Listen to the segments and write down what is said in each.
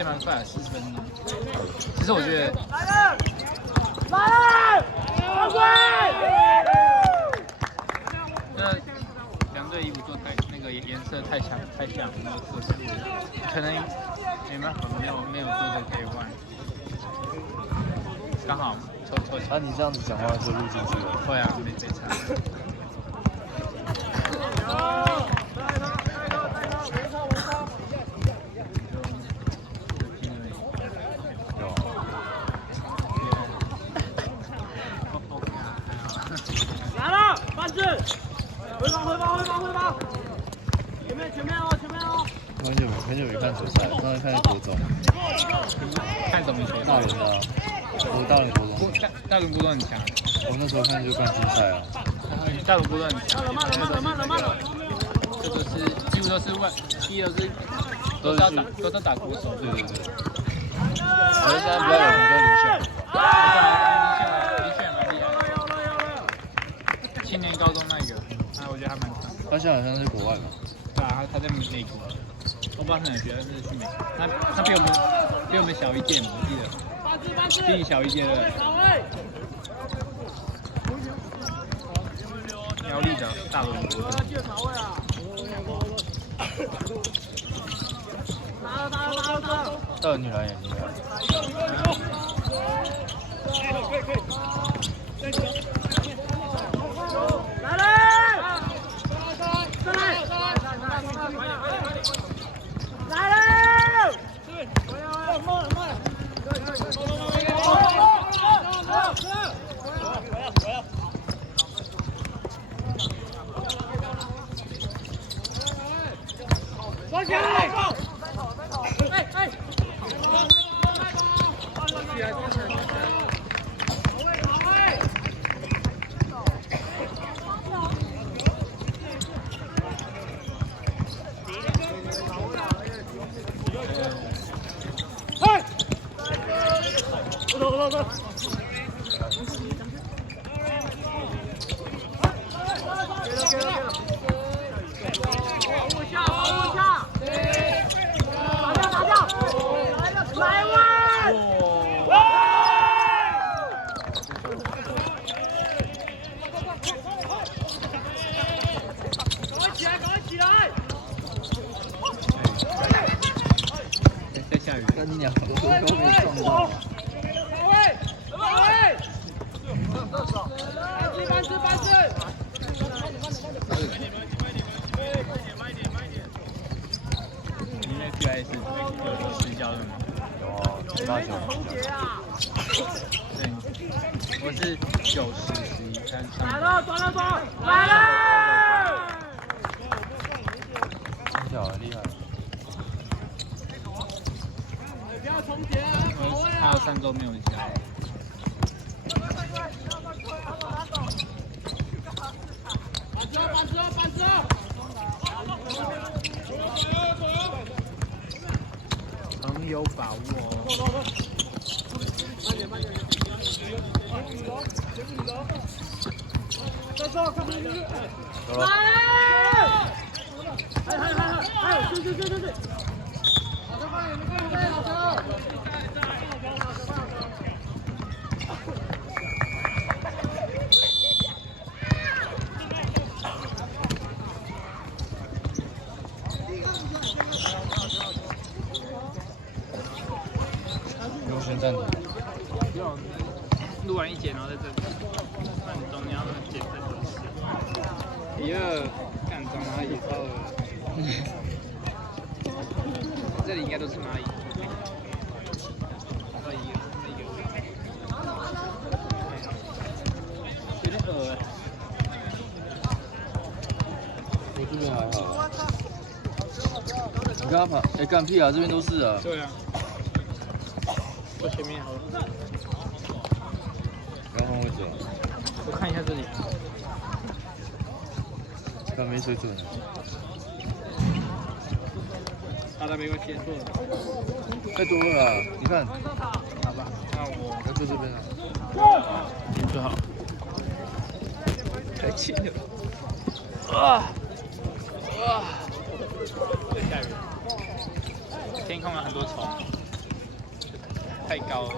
间蛮快的，40分钟。其实我觉得，那两队衣服做那个颜色太像，那个特色，可能没办法，没有做这台湾，刚好凑齐。你这样子讲话就录进去了。会啊，没差。很久没看球赛，上次看是国中。看什么球？大连的啊，我大连国中。大连国中很强。我那时候看就看金赛啊。大连国中很强。这都是几乎都是都是打国手。对。可是现在比较有名叫林炫。林炫蛮厉害。青年高中那个，我觉得还蛮强。他现在好像是国外吧？对啊，他在美国。我不知道他哪学，但是去美国。他比我们小一届嘛，我记得。比你小一届的。苗栗的大轮国。大女篮也厉害。来了！再来！来了！抓起来！跟你两个都没撞到。你那 QS 有私教的吗？有啊，8、9。对，我是9、10、11、3。来了，来了！很小很厉害。不要重叠啊！他3周没有下来。反折！很有把握。再走，看来了！对！优先暂停。录完一节，然后在这里。看中央的剪在这里。第二，看中蚂蚁超了。这里应该都是蚂蚁。有点恶。我这边还好。你刚刚跑，干屁啊！这边都是啊。对啊。我前面好了。不要换位置了。我看一下这里。干没水准。好的，没关系，错了。太多了啦，你看。好吧，那我要坐这边啊。你坐好。太轻了。在下雨。天空有很多虫。太高了。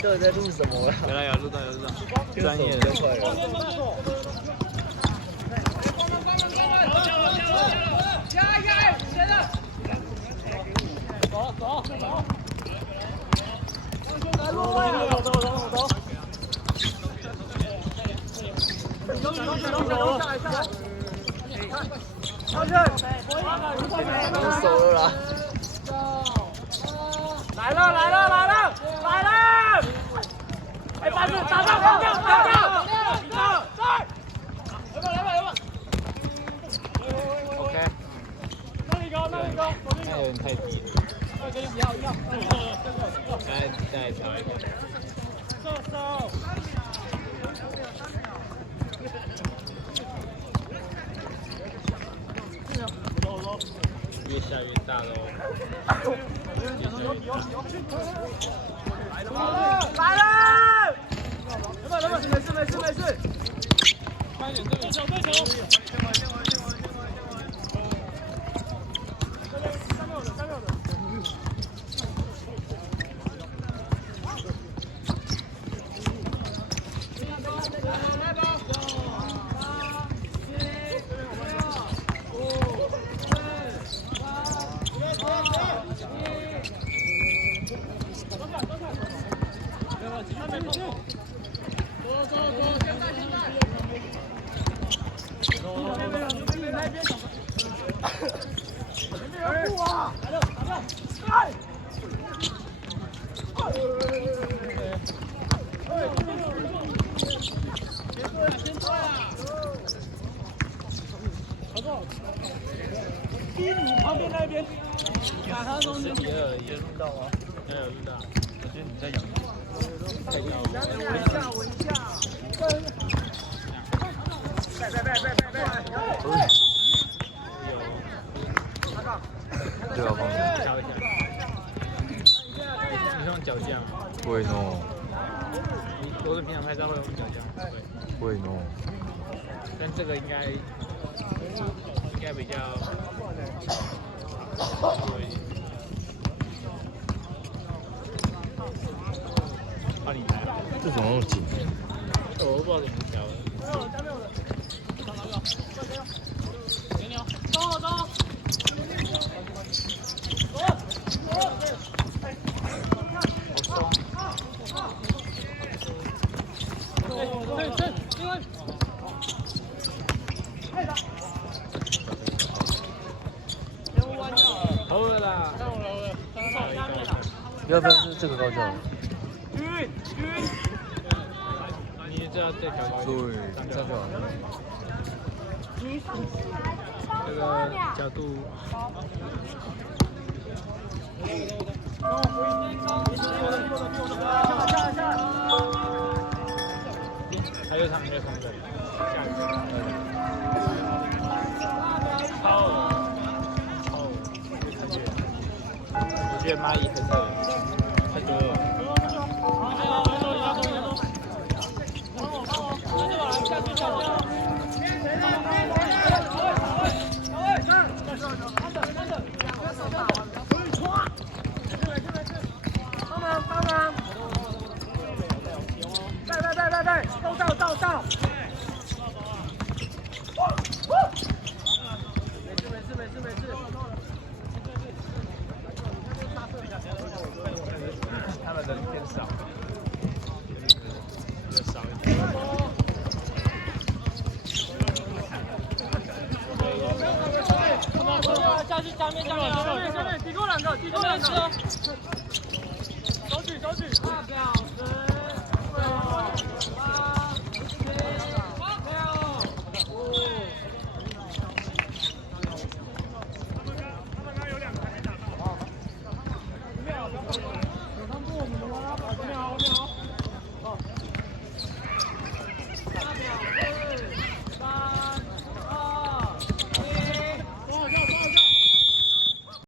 到底在录什么了？有录到，专业的。动手了啦！来了！哎，把子打到，来！ OK。那里高，那有点太低了。再调一下。越下越大喽。来了！没事。快点，对球！3秒的。旁边那边，打他中间。也录到吗？没有录到。我觉得你在养。太高了。闻一下。对啊，放松。调一下。你用脚架吗？会弄。我是平常拍照会用脚架。会弄。但这个应该比较。好厉害！这怎么那么紧？我不知道怎么调的。走！好了啦，要不然是这个高脚。你这要再调高一点。对，这样就好了。这个角度。还有他们在上面。超了，我觉得蚂蚁很热，太多了。帮忙！在，到！没事。他们人偏少，比较少一点。下去下面，底沟两个，手举。